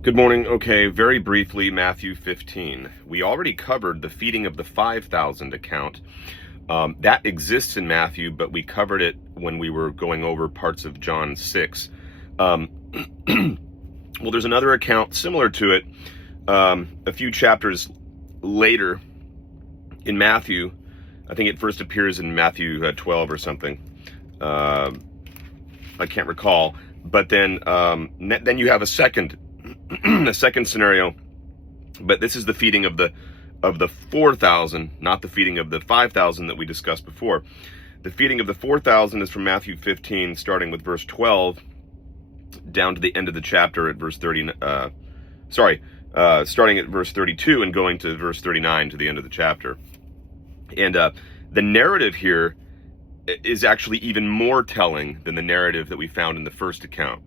Good morning. Okay, very briefly, Matthew 15. We already covered the feeding of the 5,000 account. That exists in Matthew, but we covered it when we were going over parts of John 6. Well, there's another account similar to it a few chapters later in Matthew. I think it first appears in Matthew 12 or something. I can't recall. But then you have a second scenario, but this is the feeding of the 4,000, not the feeding of the 5,000 that we discussed before. The feeding of the 4,000 is from Matthew 15, starting with verse 12, down to the end of the chapter at verse 30. Starting at verse 32 and going to verse 39 to the end of the chapter. And the narrative here is actually even more telling than the narrative that we found in the first account.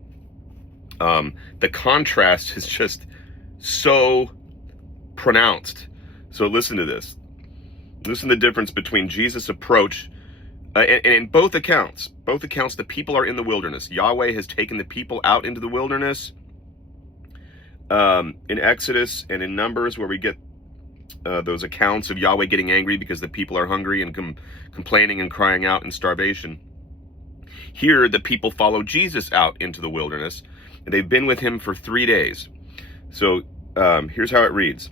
The contrast is just so pronounced. So listen to this. Listen to the difference between Jesus' approach, and in both accounts, the people are in the wilderness. Yahweh has taken the people out into the wilderness. In Exodus and in Numbers, where we get those accounts of Yahweh getting angry because the people are hungry and complaining and crying out in starvation. Here, the people follow Jesus out into the wilderness, and they've been with him for 3 days. So here's how it reads.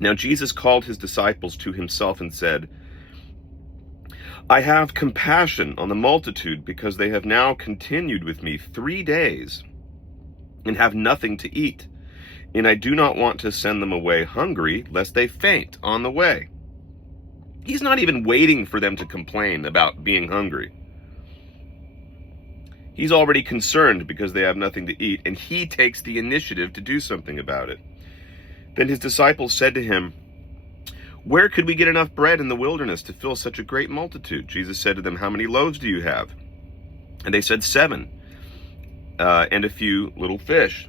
Now Jesus called his disciples to himself and said, I have compassion on the multitude because they have now continued with me 3 days and have nothing to eat. And I do not want to send them away hungry, lest they faint on the way. He's not even waiting for them to complain about being hungry. He's already concerned because they have nothing to eat, and he takes the initiative to do something about it. Then his disciples said to him, where could we get enough bread in the wilderness to fill such a great multitude? Jesus said to them, how many loaves do you have? And they said 7, and a few little fish.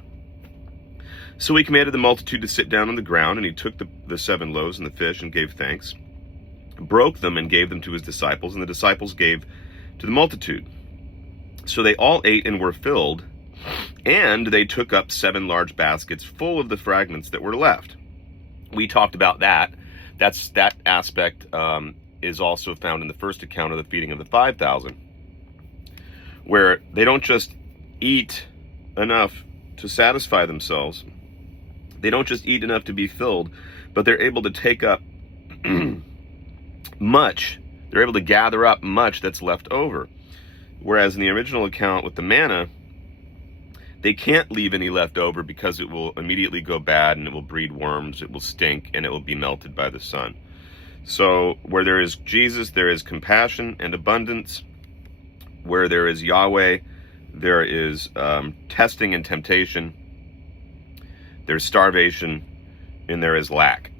So he commanded the multitude to sit down on the ground, and he took the 7 loaves and the fish and gave thanks, broke them and gave them to his disciples, and the disciples gave to the multitude. So they all ate and were filled, and they took up 7 large baskets full of the fragments that were left. We talked about that. That aspect is also found in the first account of the feeding of the 5,000, where they don't just eat enough to satisfy themselves. They don't just eat enough to be filled, but they're able to take up much. They're able to gather up much that's left over. Whereas in the original account with the manna, they can't leave any left over because it will immediately go bad and it will breed worms, it will stink, and it will be melted by the sun. So where there is Jesus, there is compassion and abundance. Where there is Yahweh, there is testing and temptation. There's starvation, and there is lack.